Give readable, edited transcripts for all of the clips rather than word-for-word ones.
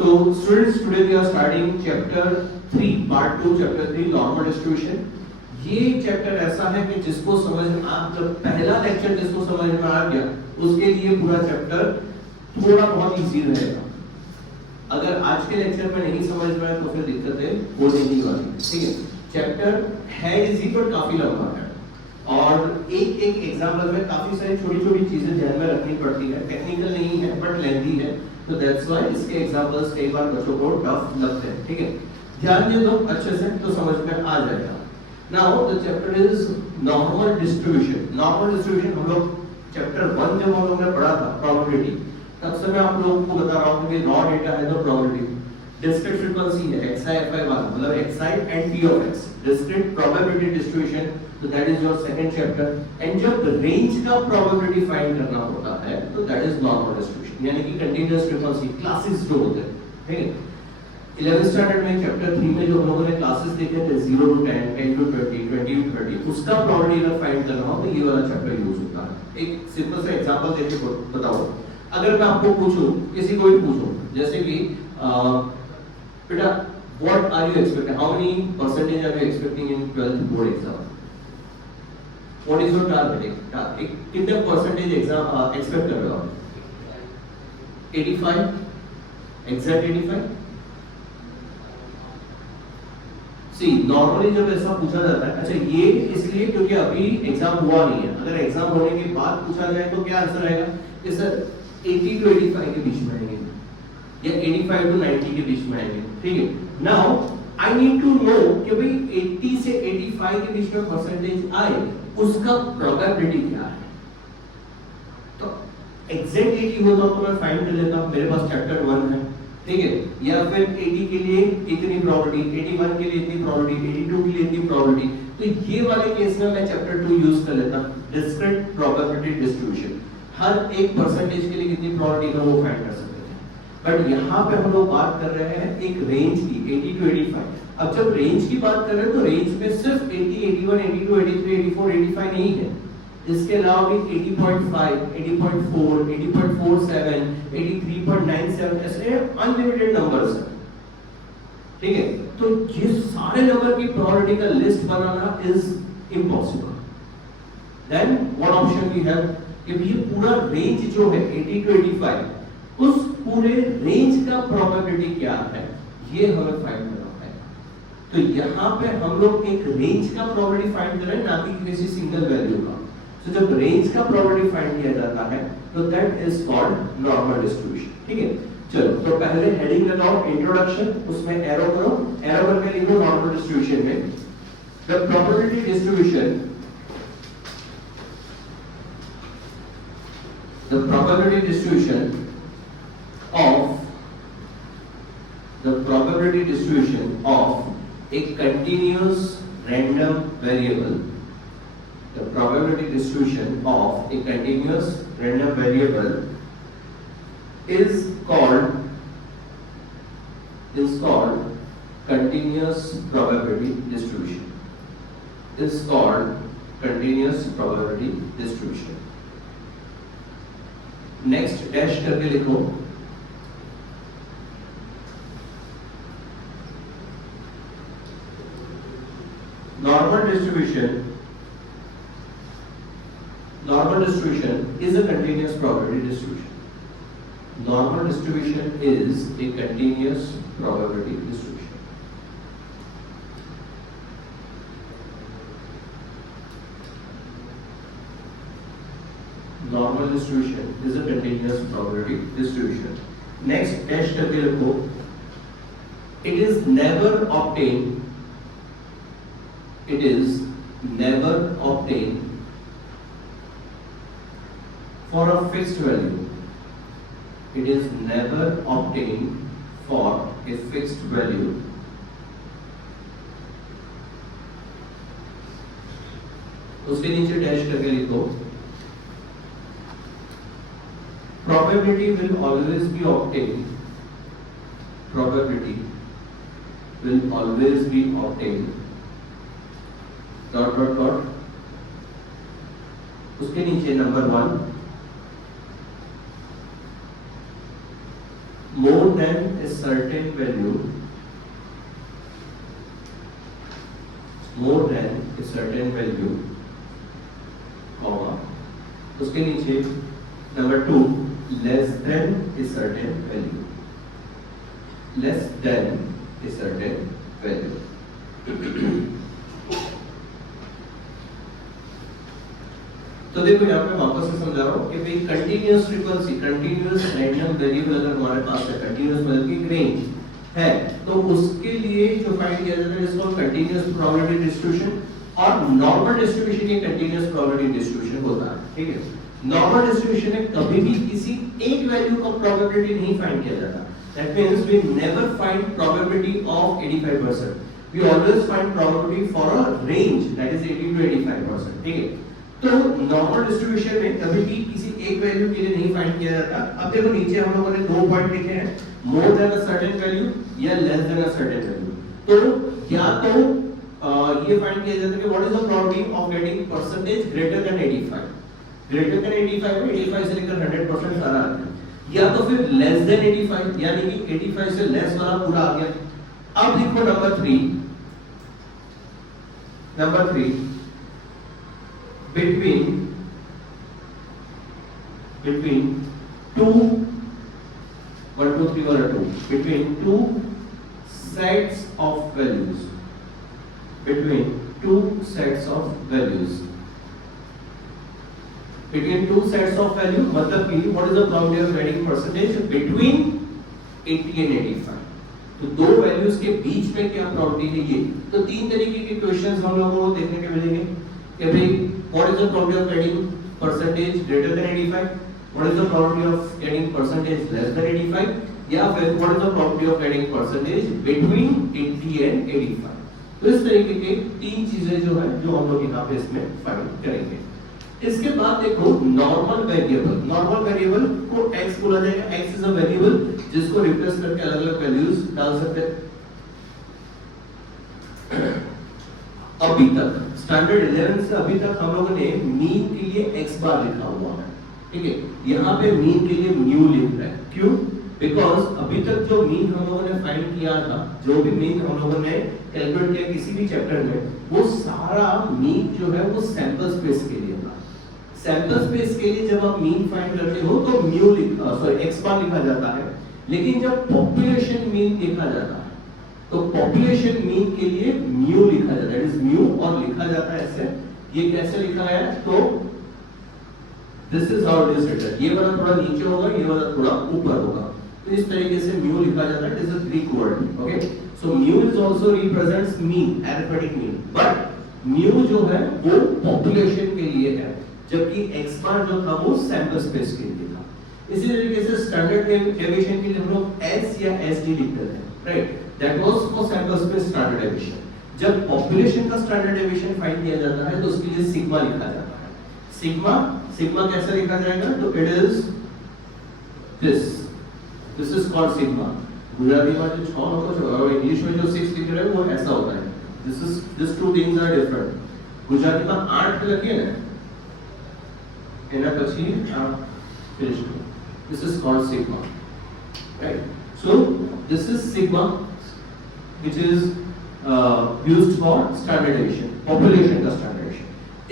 तो students today we are starting chapter 3 part 2 chapter 3 normal distribution. ये chapter ऐसा है कि जिसको समझ में आप जब पहला लेक्चर जिसको समझ में आ गया उसके लिए पूरा चैप्टर थोड़ा बहुत इजी रहेगा। अगर आज के लेक्चर में नहीं समझ में आया तो फिर दिक्कतें हो नहीं वाली। ठीक है, चैप्टर है इजी पर काफी लंबा है और एक एक एग्जाम्पल में काफी सारी छोटी छोटी चीजें ध्यान में रखनी पड़ती है। टेक्निकल नहीं है बट लेंथी है, तो दैट्स व्हाई इसके एग्जांपल्स कई बार बच्चों को टफ लगते हैं। ठीक है, ध्यान दे दो अच्छे से तो समझ में आ जाएगा। Now the chapter is normal distribution. Normal distribution हम लोग चैप्टर 1 जब हम लोगों ने पढ़ा था प्रोबेबिलिटी, तब से मैं आप लोगों को बता रहा हूं कि रॉ डेटा है तो प्रोबेबिलिटी, डिस्क्रीट फ्रीक्वेंसी है xi fi 1 मतलब xi and p of x, discrete probability distribution, तो that is your second chapter. And जब रेंज का प्रोबेबिलिटी फाइंड करना होता है तो दैट इज नॉर्मल डिस्ट्रीब्यूशन, यानी कि कंटीन्यूअस फ्रीक्वेंसी क्लासेस जो होते हैं। ठीक है, 11th स्टैंडर्ड में चैप्टर 3 में जो हम लोगों ने क्लासेस देखे थे 0 to 10, 10 to 20, 20 to 30, उसका प्रोबेबिलिटी अगर फाइंड करना हो तो ये वाला चैप्टर यूज होता है। एक सिंपल सा एग्जांपल देके बताओ। अगर मैं आपको पूछूं, किसी को भी पूछूं, जैसे कि बेटा what are you expecting, how many percentage are you expecting in 12th board exam, what is your target, कितने परसेंटेज एग्जाम एक्सपेक्ट कर रहे हो आप? 85, एग्जैक्ट 85। सी नॉर्मली जब ऐसा पूछा जाता है, अच्छा ये इसलिए क्योंकि अभी एग्जाम हुआ नहीं है, अगर एग्जाम होने के बाद पूछा जाए तो क्या आंसर आएगा कि सर 80 to 85 के बीच में आएंगे या 85 to 90 के बीच में आएंगे। ठीक है, now I need to know कि भाई 80 से 85 के बीच में परसेंटेज आए उसका प्रोबेबिलिटी क्या है। तो एग्जैक्ट 80 होता तो मैं फाइंड कर लेता, मेरे पास चैप्टर 1 है। ठीक है, या फिर 80 के लिए इतनी प्रोबेबिलिटी, 81 के लिए इतनी प्रोबेबिलिटी, 82 के लिए इतनी प्रोबेबिलिटी, तो ये वाले केस में मैं चैप्टर 2 यूज कर लेता, डिस्क्रीट प्रोबेबिलिटी डिस्ट्रीब्यूशन। हर एक परसेंटेज के लिए कितनी प्रोबेबिलिटी है वो फाइंड कर सकते हैं। बट यहाँ पे हम लोग बात कर रहे हैं एक रेंज की 80 to 85। अब जब रेंज की बात कर रहे हैं तो रेंज में सिर्फ 80, 81, 82, 83, 84, 85 नहीं है, इसके अलावा भी 80.5, 80.4, 80.47, 83.97 ऐसे अनलिमिटेड नंबर्स हैं। ठीक है, तो ये सारे नंबर की प्रोबेबिलिटी का लिस्ट बनाना is impossible. Then what option we have कि ये पूरा रेंज जो है 80 to 85, उस पूरे रेंज का प्रोबेबिलिटी क्या है ये हमें फाइंड करना है। तो यहाँ पे हम लोग एक रेंज का प्रोबेबिलिटी फाइंड कर रहे हैं, ना कि किसी सिंगल वैल्यू का। तो जब रेंज का प्रोबेबिलिटी फाइंड किया जाता है तो that is called normal distribution. ठीक है, चलो तो पहले हेडिंग लगाओ इंट्रोडक्शन, उसमें एरो करो, एरो करके लिखो नॉर्मल डिस्ट्रीब्यूशन में the probability distribution, the probability distribution of a continuous random variable, the probability distribution of a continuous random variable is called continuous probability distribution, is called continuous probability distribution। Next dash करके लिखो normal distribution is a continuous probability distribution. Normal distribution is a continuous probability distribution. Normal distribution is a continuous probability distribution. Next dash करके लिखो it is never obtained for a fixed value. It is never obtained for a fixed value उसके नीचे dash करके लिखो probability will always be obtained, उसके नीचे number 1 more than a certain value, more than a certain value, comma, उसके नीचे number 2 less than a certain value, less than a certain value. तो देखो यहाँ पे वापस से समझा रहा हूँ कि भाई continuous frequency, continuous random variable अगर हमारे पास है, कंटीन्यूअस मतलब कि रेंज है, तो उसके लिए जो फाइंड किया जाता है जिसको हम कंटीन्यूअस प्रोबेबिलिटी डिस्ट्रीब्यूशन और नॉर्मल डिस्ट्रीब्यूशन ये कंटीन्यूअस प्रोबेबिलिटी डिस्ट्रीब्यूशन होता है, ठीक है। नॉर्मल डिस्ट्रीब्यूशन में कभी भी किसी एक वैल्यू का प्रोबेबिलिटी नहीं फाइंड किया जाता। That means we never find probability of 85%, we always find probability for a range that is 80 to 85%, ठीक है। तो नॉर्मल डिस्ट्रीब्यूशन में कभी भी किसी एक वैल्यू के लिए नहीं फाइंड किया जाता। अब देखो नीचे हम लोगों ने 2 पॉइंट लिखे हैं, more than a certain value या less than a certain value. तो या तो ये फाइंड किया जाता है कि what is the probability of getting percentage greater than 85, greater than 85 में 85 से लेकर 100% सारा आ गया, या तो फिर लेस देन 85 यानी कि 85 से लेस वाला पूरा आ गया। अब लिखो नंबर 3 between two 1 2 3 वाला 2 between two sets of values, between two sets of values, between two sets of value मतलब कि what is the probability of getting percentage between 80 and 85। तो दो वैल्यूज के बीच में क्या प्रोबेबिलिटी है ये। तो तीन तरीके के क्वेश्चंस हम लोगों को देखने को मिलेंगे कि भाई what is the probability of getting percentage greater than 85, what is the probability of getting percentage less than 85, या फिर what is the probability of getting percentage between 80 and 85। तो इस तरीके के तीन चीजें जो है जो हम लोग यहाँ पे इसमें फाइंड करेंगे। इसके बाद देखो नॉर्मल वेरिएबल, नॉर्मल वेरिएबल को x बोला जाएगा। x इज अ वेरिएबल जिसको रिप्लेस करके अलग अलग वैल्यूज डाल सकते हैं। अभी तक स्टैंडर्ड 11 से अभी तक हम लोगों ने मीन के लिए x बार लिखा हुआ है, ठीक है। यहाँ पे मीन के लिए म्यू लिख रहा है, क्यों? बिकॉज अभी तक जो मीन हम लोगों ने फाइंड किया था, जो भी मीन हम लोगों ने कैलकुलेट किया किसी भी चैप्टर में, वो सारा मीन जो है वो सैंपल स्पेस के लिए था। सैंपल स्पेस के लिए जब आप मीन फाइंड करते हो तो म्यू x बार लिखा जाता है, लेकिन जब पॉपुलेशन मीन देखा जाता है तो पॉपुलेशन मीन के लिए म्यू लिखा जाता है, इट इज म्यू, और लिखा जाता है ऐसे। ये कैसे लिखा है? तो this is how it is written. ये वाला थोड़ा नीचे होगा, ये वाला थोड़ा ऊपर होगा, तो इस तरीके से म्यू लिखा जाता है। It is a Greek word, okay. So mu is also represents mean, arithmetic mean, but mu जो है वो पॉपुलेशन के लिए है, जबकि x बार जो था वो सैंपल स्पेस के लिए था। इसी तरीके से स्टैंडर्ड डेविएशन के लिए हम लोग s या sd लिखते हैं, right? That was for sample space standard deviation. जब पॉपुलेशन का स्टैंडर्ड डेविएशन फाइंड किया जाता है तो उसके लिए सिग्मा लिखा जाता है। सिग्मा कैसे लिखा जाएगा? तो it is this is called sigma. Gujarati में जो 6 होता है और इंग्लिश में जो 6 लिख रहे हैं वो ऐसा होता है। This two things are different. Gujarati में 8 लगे ना, एना પછી आप फिनिश करो। This is called sigma, right? So this is sigma which is used for standardization, population का standardization।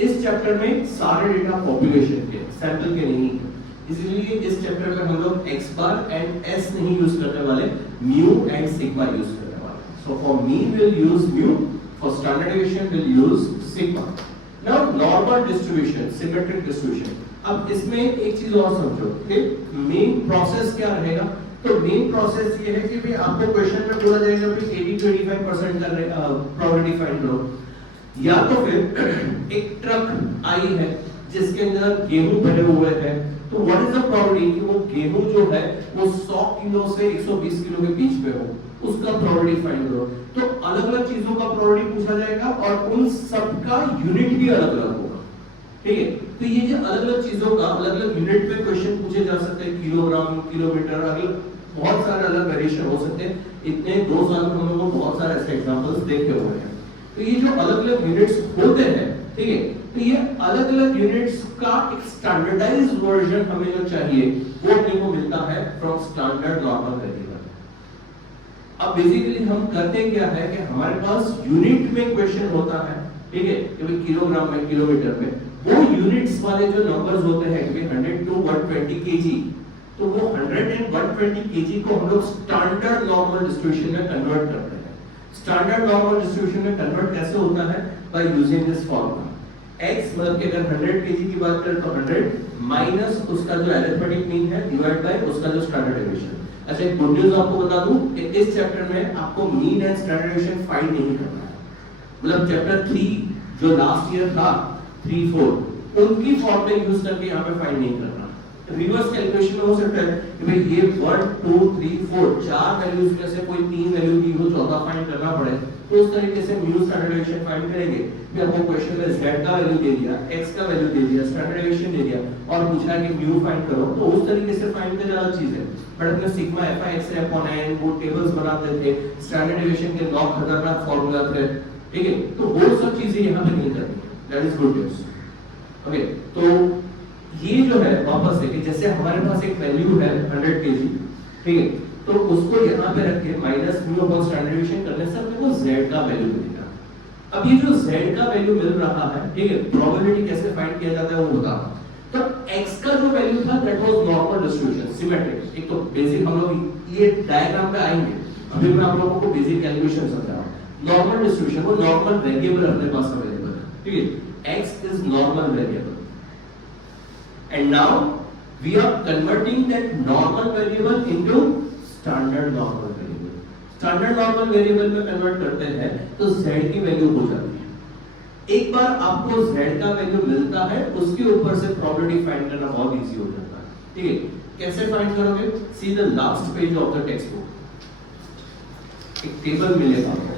इस चैप्टर में सारे डेटा पॉपुलेशन के, सैंपल के नहीं है, इसलिए इस चैप्टर में हम लोग x बार एंड s नहीं यूज करने वाले, म्यू एंड सिग्मा यूज करने वाले। So for mean will use mu, for standardization will use sigma. Now normal distribution, symmetric distribution. अब इसमें एक चीज और समझो कि मेन प्रोसेस क्या रहेगा। तो मेन प्रोसेस ये है कि भाई आपको क्वेश्चन में बोला जाएगा कि 80 to 85% का प्रोबेबिलिटी फाइंड करो, या तो फिर एक ट्रक आई है जिसके अंदर गेहूं भरे हुए हैं, तो व्हाट इज द प्रोबेबिलिटी कि वो गेहूं जो है वो 100 किलो से 120 किलो के बीच में हो, उसका प्रोबेबिलिटी फाइंड करो। तो अलग-अलग चीजों का प्रोबेबिलिटी पूछा जाएगा और उन सब का यूनिट भी अलग-अलग होगा, ठीक है। तो ये जो अलग-अलग चीजों का अलग-अलग यूनिट में क्वेश्चन पूछे जा सकते हैं, किलोग्राम, किलोमीटर, अलग बहुत सारे अलग वेरिएशन हो सकते हैं। इतने 2 साल में हम लोगों को बहुत सारे ऐसे एग्जांपल्स देखे हुए हैं। तो ये जो अलग-अलग यूनिट्स होते हैं, ठीक है, तो ये अलग-अलग यूनिट्स का एक स्टैंडर्डाइज्ड वर्जन हमें जो चाहिए वो अपने को मिलता है फ्रॉम स्टैंडर्ड नॉर्मल वेरिएबल। अब बेसिकली हम करते क्या है कि हमारे पास यूनिट में क्वेश्चन होता है, ठीक है, कि भाई किलोग्राम में, किलोमीटर में, वो यूनिट्स वाले जो नंबर्स होते हैं कि 100 to 120 केजी, तो वो 100 and 120 केजी को हम लोग स्टैंडर्ड नॉर्मल डिस्ट्रीब्यूशन में कन्वर्ट करते हैं। स्टैंडर्ड नॉर्मल डिस्ट्रीब्यूशन में कन्वर्ट कैसे होता है? By using this formula. x मतलब कि अगर 100 केजी की बात करें तो 100 माइनस उसका जो अरिथमेटिक मीन है डिवाइड बाय उसका जो स्टैंडर्ड डेविएशन। अच्छा, एक गुड न्यूज़ आपको बता दूं कि इस चैप्टर में आपको mean and standard deviation find नहीं करना है। मतलब चैप्टर 3 जो लास्ट ईयर था 3 4 उनकी फॉर्मूला यूज करके यहां पे फाइंड नहीं करना। रिवर्स कैलकुलेशन में हो सकता है कि भाई ये 1 2 3 4 चार वैल्यूज में से कोई तीन वैल्यू दी हो, चौथा फाइंड करना पड़े, तो उस तरीके से म्यू स्टैंडर्ड डेविएशन फाइंड करेंगे। फिर आपको क्वेश्चन में z का वैल्यू दे दिया, x का वैल्यू दे दिया, स्टैंडर्ड डेविएशन दे दिया और पूछा कि म्यू फाइंड करो, तो उस तरीके से फाइंड करने वाली चीज है। बट अपने सिग्मा fix अपॉन n वो टेबल्स बनाते थे, स्टैंडर्ड डेविएशन के 9 खतरनाक फार्मूला थे, ठीक है, तो वो सब चीजें यहां पे नहीं करनी। That is good news. Okay, तो ये जो है वापस है कि जैसे हमारे पास एक वैल्यू है 100 केजी, ठीक है, तो उसको यहाँ पे रख के minus mu upon standard deviation करने से अपने को z का वैल्यू मिलेगा। अब ये जो z का वैल्यू मिल रहा है, ठीक है, प्रोबेबिलिटी कैसे फाइंड किया जाता है वो बता। तो x का जो वैल्यू था that was normal distribution, symmetric. एक तो बेसिक हम लोग ये डायग्राम पे आएंगे, अभी मैं आप लोगों को बेसिक कैलकुलेशन समझा रहा हूं। नॉर्मल डिस्ट्रीब्यूशन वो नॉर्मल वेरिएबल अपने पास अवेलेबल है, ठीक है, x is normal variable. And now we are converting that normal variable into standard normal variable. Standard normal variable में कन्वर्ट करते हैं तो z की वैल्यू हो जाती है। एक बार आपको z का वैल्यू मिलता है, उसके ऊपर से प्रोबेबिलिटी फाइंड करना बहुत इजी हो जाता है, ठीक है। कैसे फाइंड करोगे? See the last page of the text book. एक टेबल मिलेगा आपको।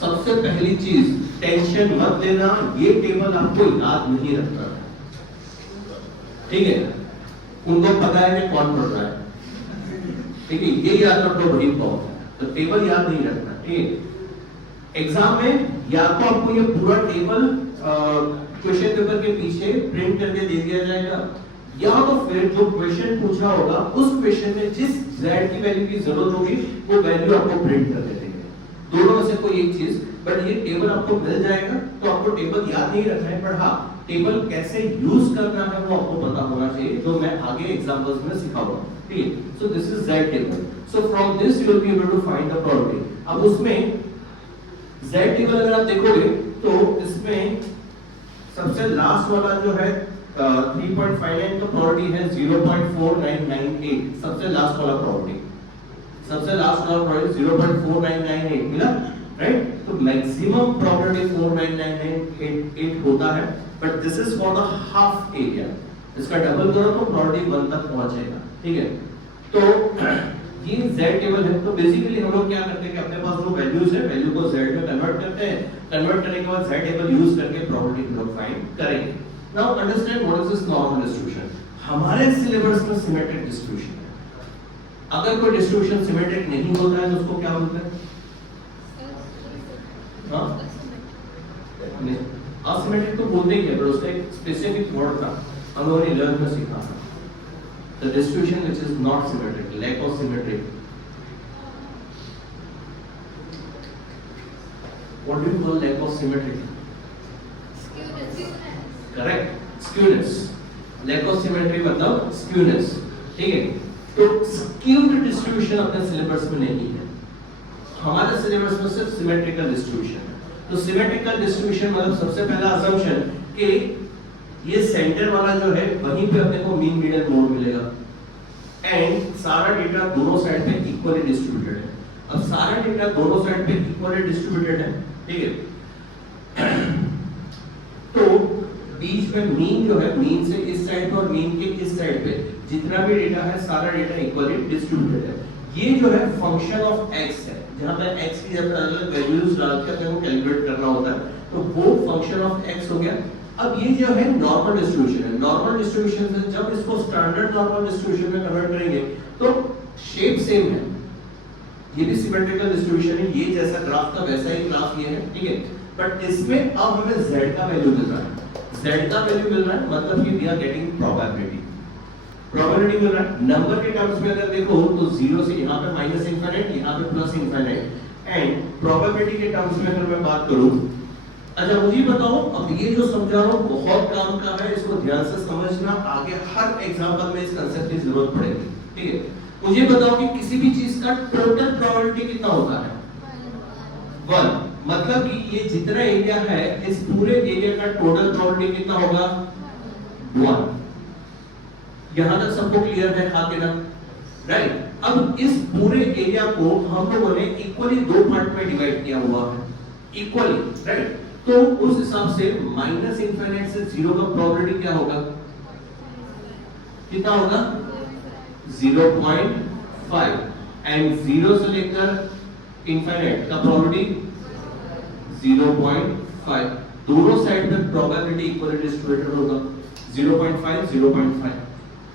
सबसे पहली चीज, टेंशन मत लेना, ये टेबल आपको याद नहीं रखना, ठीक है। उनको पता है कि कौन पढ़ रहा है, ठीक है, ये याद रख लो, वही बहुत है। तो टेबल याद नहीं रखना, ठीक है। एग्जाम में या तो आपको ये पूरा टेबल क्वेश्चन पेपर के पीछे प्रिंट करके दे दिया जाएगा, या तो फिर जो क्वेश्चन पूछा होगा उस क्वेश्चन में जिस z की वैल्यू की जरूरत होगी वो वैल्यू आपको प्रिंट कर देंगे। दोनों में से कोई एक चीज, बट ये टेबल आपको मिल जाएगा तो आपको टेबल याद नहीं रखना है, पर हाँ टेबल कैसे यूज करना है वो आपको पता होना चाहिए, जो मैं आगे एग्जांपल्स में सिखाऊंगा, ठीक है। So this is z table. So from this you will be able to find the probability. अब उसमें z टेबल अगर आप देखोगे तो इसमें सबसे लास्ट वाला जो है 3.59 तो प्रोबेबिलिटी है 0.4998, सबसे लास्ट वाला प्रोबेबिलिटी, सबसे लास्ट वाला प्रोबेबिलिटी 0.4998 मिला, राइट। तो मैक्सिमम प्रोबेबिलिटी 4998 होता है, but this is for the half area. इसका डबल करो तो प्रोबेबिलिटी 1 तक पहुंचेगा, ठीक है। तो ये z टेबल है। तो बेसिकली हम लोग क्या करते हैं कि अपने पास जो वैल्यूज है, वैल्यू को z में कन्वर्ट करते हैं, कन्वर्ट करने के बाद z टेबल यूज करके प्रोबेबिलिटी हम लोग फाइंड करेंगे। Now understand what is this normal distribution. हमारे सिलेबस में सिमेट्रिक डिस्ट्रीब्यूशन है। अगर कोई डिस्ट्रीब्यूशन सिमेट्रिक नहीं होता है तो उसको क्या बोलते हैं? असिमेट्रिक तो बोलते ही है, पर उसका एक स्पेसिफिक वर्ड था, हम लोगों ने 11th में सीखा था। The distribution which is not symmetric, lack of symmetry. What do you call lack of symmetry? Skewness. Correct. Skewness. Lack of symmetry मतलब skewness. ठीक है? तो skewed distribution अपने syllabus में नहीं है। हमारे syllabus में सिर्फ symmetrical distribution है। तो symmetrical distribution मतलब सबसे पहला assumption कि ये सेंटर वाला जो है वहीं पे अपने को मीन मीडियन मोड मिलेगा, एंड सारा डेटा दोनों साइड पे इक्वली डिस्ट्रीब्यूटेड है। अब सारा डेटा दोनों साइड पे इक्वली डिस्ट्रीब्यूटेड है, ठीक है। तो बीच में मीन जो है, मीन से इस साइड पे और मीन के इस साइड पे जितना भी डेटा है सारा डेटा इक्वली डिस्ट्रीब्यूटेड है। ये जो है फंक्शन ऑफ x है, जहां पे x की जब अलग वैल्यूज डाल के अपने को कैलकुलेट करना होता है, तो वो फंक्शन ऑफ x हो गया। अब ये जो है नॉर्मल डिस्ट्रीब्यूशन है। नॉर्मल डिस्ट्रीब्यूशन से जब इसको स्टैंडर्ड नॉर्मल डिस्ट्रीब्यूशन में कन्वर्ट करेंगे तो शेप सेम है, ये भी सिमेट्रिकल डिस्ट्रीब्यूशन है, ये जैसा ग्राफ था वैसा ही ग्राफ ये है, ठीक है। बट इसमें अब हमें z का वैल्यू मिल रहा है। z का वैल्यू मिल रहा है, मतलब कि वी आर गेटिंग प्रोबेबिलिटी मिल रहा है। नंबर के टर्म्स में अगर देखो तो 0 से यहाँ पे माइनस इनफाइनाइट, यहाँ पे प्लस इनफाइनाइट, एंड प्रोबेबिलिटी के टर्म्स में अगर मैं बात करूं, अच्छा मुझे बताओ, अब ये जो समझा रहा हूं बहुत काम का है, इसको ध्यान से समझना, आगे हर एग्जांपल में इस कांसेप्ट की जरूरत पड़ेगी, ठीक है। मुझे बताओ कि किसी भी चीज का टोटल प्रोबेबिलिटी कितना होता है? 1। मतलब कि ये जितना एरिया है, इस पूरे एरिया का टोटल प्रोबेबिलिटी कितना होगा? 1। यहां तक सबको क्लियर है? हाथ देना, राइट। अब इस पूरे एरिया को हम लोगों ने इक्वली 2 पार्ट में डिवाइड किया हुआ है, इक्वली, राइट। तो उस हिसाब से माइनस इनफाइनाइट से 0 का प्रोबेबिलिटी क्या होगा? कितना होगा? 0.5। एंड 0 से लेकर इनफाइनाइट का प्रोबेबिलिटी 0.5। दोनों साइड पे प्रोबेबिलिटी इक्वली डिस्ट्रीब्यूटेड होगा, 0.5 0.5।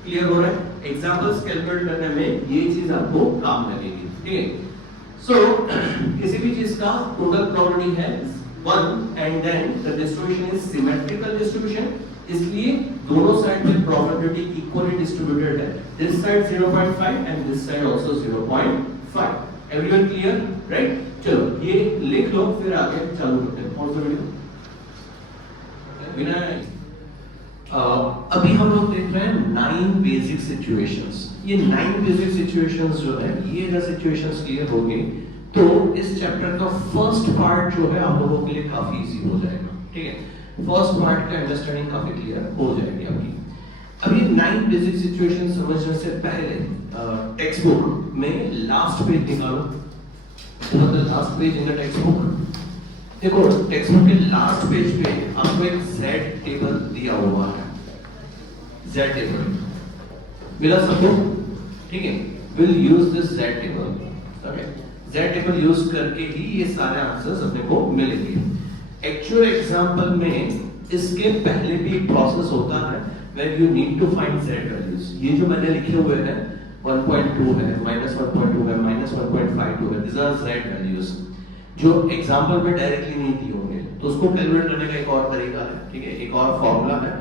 क्लियर हो रहा है? एग्जांपल्स कैलकुलेट करने में ये चीज आपको काम लगेगी, ठीक है। सो किसी भी चीज का टोटल प्रोबेबिलिटी है 1 and then the distribution is symmetrical distribution, इसलिए दोनों साइड में प्रोबेबिलिटी इक्वली डिस्ट्रीब्यूटेड है। This side 0.5 and this side also 0.5। Everyone clear, right? चलो ये लिख लो, फिर आगे चालू करते हैं। और वीडियो बिना अभी हम लोग देख रहे हैं 9 बेसिक सिचुएशंस। ये 9 बेसिक सिचुएशंस जो है, ये अगर सिचुएशंस क्लियर होंगे तो इस चैप्टर का फर्स्ट पार्ट जो है आप लोगों के लिए काफी इजी हो जाएगा, ठीक है। फर्स्ट पार्ट का अंडरस्टैंडिंग काफी क्लियर हो जाएगी आपकी। अभी 9 बेसिक सिचुएशन समझने से पहले टेक्स्ट बुक में लास्ट पेज निकालो, मतलब last page in the text book. देखो टेक्स्ट बुक के लास्ट पेज पे आपको एक Z टेबल दिया हुआ है, Z टेबल मिला सबको, ठीक है। Will use this Z table, okay. Z table use करके ही ये सारे आंसर्स अपने को मिलेंगे। एक्चुअल एग्जांपल में इसके पहले भी एक प्रोसेस होता है when you need to find Z values. ये जो मैंने लिखे हुए हैं 1.2 है, -1.2 है, -1.52 है, दिस आर Z वैल्यूज जो एग्जांपल में डायरेक्टली नहीं दिए होंगे, तो उसको कैलकुलेट करने का एक और तरीका है, ठीक है। एक और फॉर्मूला है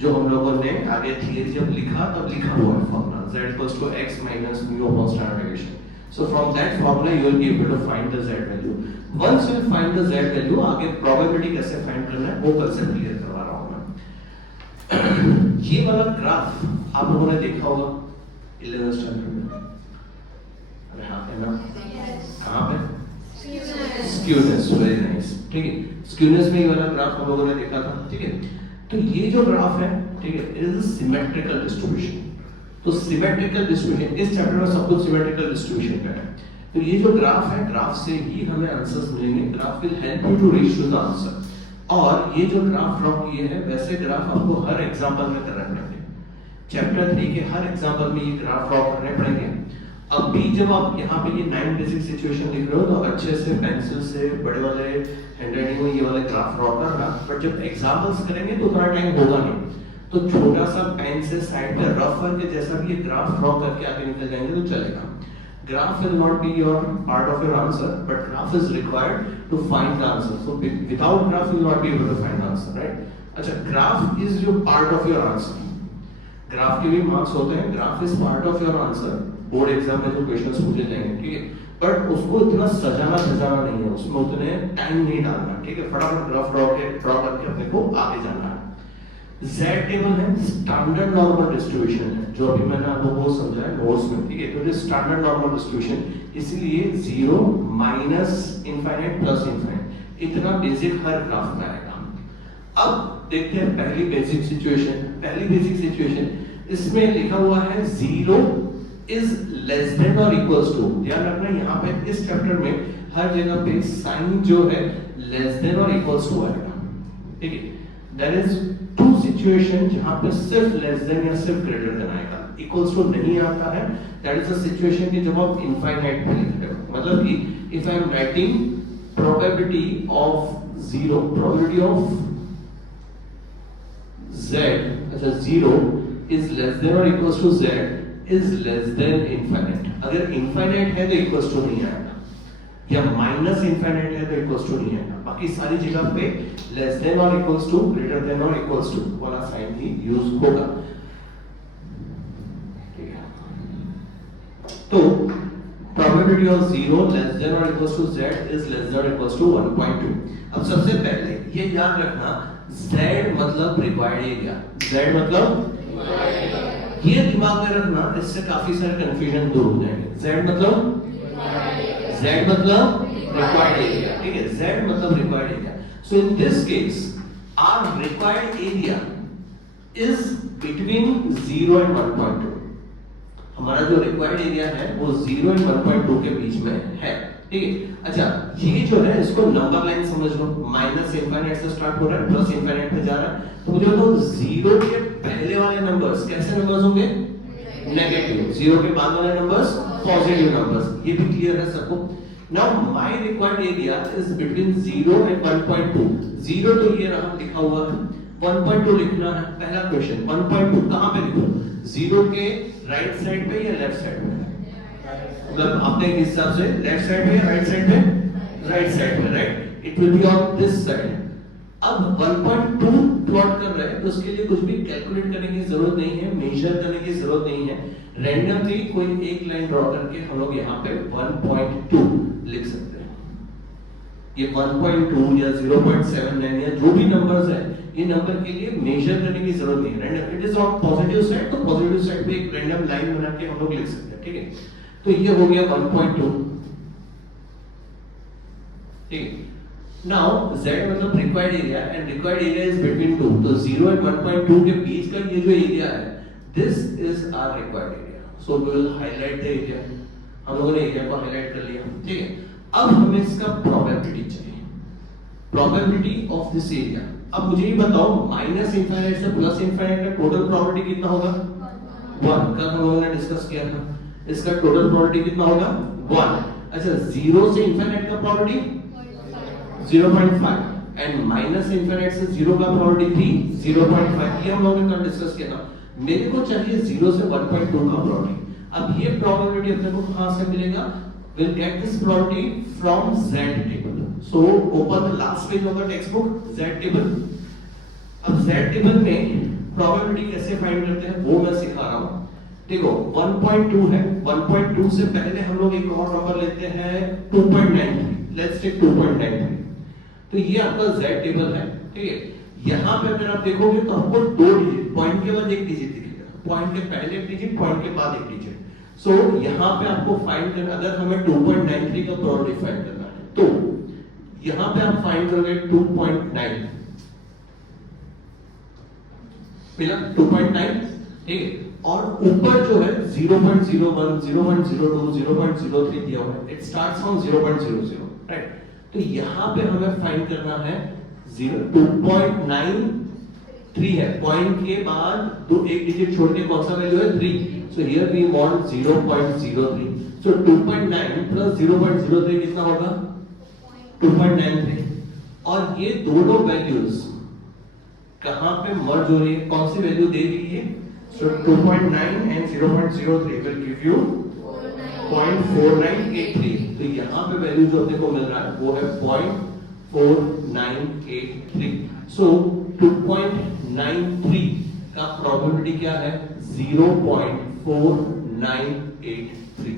जो हम लोगों ने आगे थियरी जब लिखा तब लिखा हुआ है formula, Z = x - mu upon standard deviation. So from that formula you will be able to find the Z value. Once you find the Z value, आगे प्रोबेबिलिटी कैसे फाइंड करना है वो कंसेप्ट क्लियर करवा रहा हूं मैं। ये वाला ग्राफ आप लोगों ने देखा होगा 11th स्टैंडर्ड में। अरे हाँ है ना? कहां पे? स्क्यूनेस, वेरी नाइस, ठीक है। स्क्यूनेस में ये वाला ग्राफ हम लोगों ने देखा था, ठीक है। तो ये जो ग्राफ है, ठीक है, it is a symmetrical distribution. तो सिमेट्रिकल डिस्ट्रीब्यूशन, इस चैप्टर में सब कुछ सिमेट्रिकल डिस्ट्रीब्यूशन का है। तो ये जो ग्राफ है, ग्राफ से ही हमें आंसर्स मिलेंगे। Graph will help you to reach to the answer. और ये जो ग्राफ ड्रॉ किए हैं, वैसे ग्राफ आपको हर एग्जांपल में करने पड़ेंगे। चैप्टर 3 के हर एग्जांपल में ये ग्राफ ड्रॉ करने पड़ेंगे। अब भी जब आप यहाँ पे ये 9 बेसिक सिचुएशन लिख रहे हो तो अच्छे से पेंसिल से बड़े वाले हैंडराइटिंग में ये वाले ग्राफ ड्रॉ करना, बट जब एग्जांपल्स करेंगे तो उतना टाइम होगा नहीं, तो छोटा सा पेन से साइड पे रफ करके जैसा भी ये ग्राफ ड्रॉ करके आगे निकल जाएंगे तो चलेगा। Graph will not be your part of your answer, but graph is required to find the answer. So without graph you will not be able to find the answer, right? अच्छा, graph is your part of your answer. Graph के भी marks होते हैं, graph is part of your answer. Board exam में जो questions पूछे जाएंगे, ठीक है, बट उसको इतना सजाना नहीं है, उसमें उतने टाइम नहीं डालना, ठीक है। फटाफट ग्राफ ड्रॉ करके अपने को आगे जाना है। Z टेबल है, स्टैंडर्ड नॉर्मल डिस्ट्रीब्यूशन है, जो अभी मैंने आप लोगों को समझाया नोट्स में, ठीक है। तो ये स्टैंडर्ड नॉर्मल डिस्ट्रीब्यूशन, इसलिए 0 माइनस इनफाइनाइट प्लस इनफाइनाइट, इतना बेसिक हर ग्राफ में आएगा। अब देखते हैं पहली बेसिक सिचुएशन। पहली बेसिक सिचुएशन इसमें लिखा हुआ है 0 इज लेस देन और इक्वल्स टू। ध्यान रखना यहाँ पे इस चैप्टर में हर जगह पे साइन जो है लेस देन और इक्वल्स टू आएगा, ठीक है। देयर इज 2 सिचुएशन जहां पे सिर्फ लेस देन या सिर्फ ग्रेटर देन आएगा, इक्वल्स टू नहीं आता है। दैट इज अ सिचुएशन कि जब आप इनफाइनाइट पे लिख रहे हो, मतलब कि if I am writing probability of 0, probability of z, अच्छा 0 इज लेस देन और equals to z is less than infinite. अगर इनफाइनाइट है तो इक्वल्स टू नहीं आएगा, या माइनस इनफाइनाइट है तो इक्वल्स टू नहीं आएगा, बाकी सारी जगह पे लेस देन और इक्वल्स टू, ग्रेटर देन और इक्वल्स टू वाला साइन ही यूज होगा। ठीक है, तो probability of 0 less than or equals to z is less than or equals to 1.2। अब सबसे पहले ये याद रखना, z मतलब रिक्वायर्ड एरिया, z मतलब ये दिमाग में रखना, इससे काफी सारे कंफ्यूजन दूर हो जाएंगे। z मतलब रिक्वायर्ड एरिया, ठीक है, z मतलब required area. So in this case our required area is between 0 and 1.2। हमारा जो रिक्वायर्ड एरिया है वो 0 और 1.2 के बीच में है, ठीक है। अच्छा, ये जो है इसको नंबर लाइन समझ लो, माइनस इनफाइनाइट से स्टार्ट हो रहा है, प्लस इनफाइनाइट पे जा रहा है, तो मुझे तो 0 के पहले वाले नंबर्स कैसे नंबर्स होंगे? नेगेटिव। 0 के बाद वाले नंबर्स पॉजिटिव नंबर्स। ये भी क्लियर है सबको? Now my required area is between 0 and 1.2। 0 तो ये रहा लिखा हुआ है, 1.2 लिखना है। पहला क्वेश्चन, 1.2 कहां पे लिखूं? 0 के राइट साइड पे या लेफ्ट साइड पे? मतलब अपने हिसाब से लेफ्ट साइड पे या राइट साइड पे? राइट साइड पे, right? It will be on this side. अब 1.2 प्लॉट कर रहे हैं तो उसके लिए कुछ भी कैलकुलेट करने की जरूरत नहीं है, मेजर करने की जरूरत नहीं है। रैंडमली कोई एक लाइन ड्रॉ करके हम लोग यहाँ पे 1.2 लिख सकते हैं। ये 1.2 या 0.79 या जो भी नंबर्स है, ये नंबर के लिए मेजर करने की जरूरत नहीं है। Random it is on positive side, तो पॉजिटिव साइड पे एक रैंडम लाइन बना के हम लोग लिख सकते हैं, ठीक है। तो ये हो गया 1.2, ठीक है। नाउ z मतलब required area, and required area is between 2, तो 0 एंड 1.2 के बीच का ये जो एरिया है, this is our required area. So we will highlight the area. हम लोगों ने एरिया को हाईलाइट कर लिया, ठीक है। अब हमें इसका प्रोबेबिलिटी चाहिए, प्रोबेबिलिटी ऑफ दिस एरिया। अब मुझे ये बताओ, माइनस इनफाइनाइट से प्लस इनफाइनाइट का टोटल प्रोबेबिलिटी कितना होगा? 1। कल हम लोगों ने डिस्कस किया था, इसका टोटल प्रोबेबिलिटी कितना होगा? 1। अच्छा, 0 से इनफाइनाइट का प्रोबेबिलिटी 0.5 एंड माइनस इनफाइनाइट से 0 का प्रोबेबिलिटी 0.5। ये हम लोगों ने कल डिस्कस किया था। मेरे को चाहिए 0 से 1.2 का प्रोबेबिलिटी। अब ये प्रोबेबिलिटी अपने को कहां से मिलेगा? We'll get this probability from Z table. So open the last page of the textbook, Z table. अब Z table में probability कैसे फाइंड करते हैं वो मैं सिखा रहा हूँ। देखो 1.2 है, 1.2 से पहले हम लोग एक और नंबर लेते हैं 2.93। Let's take 2.93। तो ये आपका Z टेबल है, ठीक है। यहाँ पे अगर आप देखोगे तो आपको 2 डिजिट, पॉइंट के बाद एक डिजिट दिखेगा, पॉइंट के पहले एक डिजिट, पॉइंट के बाद एक डिजिट। सो यहाँ पे आपको फाइंड करना, अगर हमें 2.93 का प्रोबेबिलिटी फाइंड करना है तो यहाँ पे आप फाइंड करोगे 2.9, मिला 2.9, ठीक है। और ऊपर जो है 0.01, 0.02, 0.03 दिया हुआ है, इट स्टार्ट्स फ्रॉम 0.00, राइट। तो यहाँ पे हमें फाइंड करना है 2.93 है, पॉइंट के बाद एक डिजिट छोड़ के कौन सा वैल्यू है? 3। So here we want 0.03. So 2.9 plus 0.03 कितना होगा? 2.93। और ये दोनों वैल्यूज कहां पे मर्ज हो रही है? कौन सी वैल्यू दे रही है? So 2.9 and 0.03 will give you 0.4983। तो यहाँ पे वैल्यू जो अपने को मिल रहा है वो है 0.4983। So 2.93 का प्रोबेबिलिटी क्या है? 0.4983।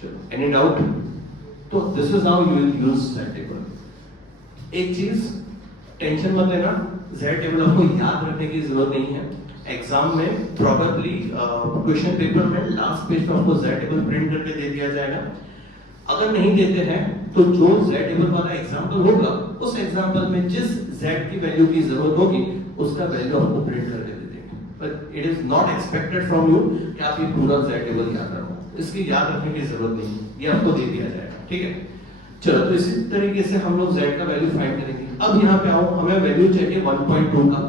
चलो, एनी डाउट? तो this is how you will use Z table. एक चीज टेंशन मत लेना, Z टेबल आपको याद रखने की जरूरत नहीं है। एग्जाम में प्रोबेबली क्वेश्चन पेपर में लास्ट पेज पे आपको Z टेबल प्रिंट करके दे दिया जाएगा। अगर नहीं देते हैं तो जो Z टेबल वाला एग्जांपल होगा, उस एग्जांपल में जिस Z की वैल्यू की जरूरत होगी उसका वैल्यू आपको प्रिंट करके दे देंगे। But it is not expected from you कि आप ये पूरा Z टेबल याद रखो, इसकी याद रखने की जरूरत नहीं है, ये आपको दे दिया जाएगा, ठीक है। चलो, तो इसी तरीके से हम लोग Z का वैल्यू फाइंड करेंगे। अब यहाँ पे आओ, हमें वैल्यू चाहिए 1.2 का।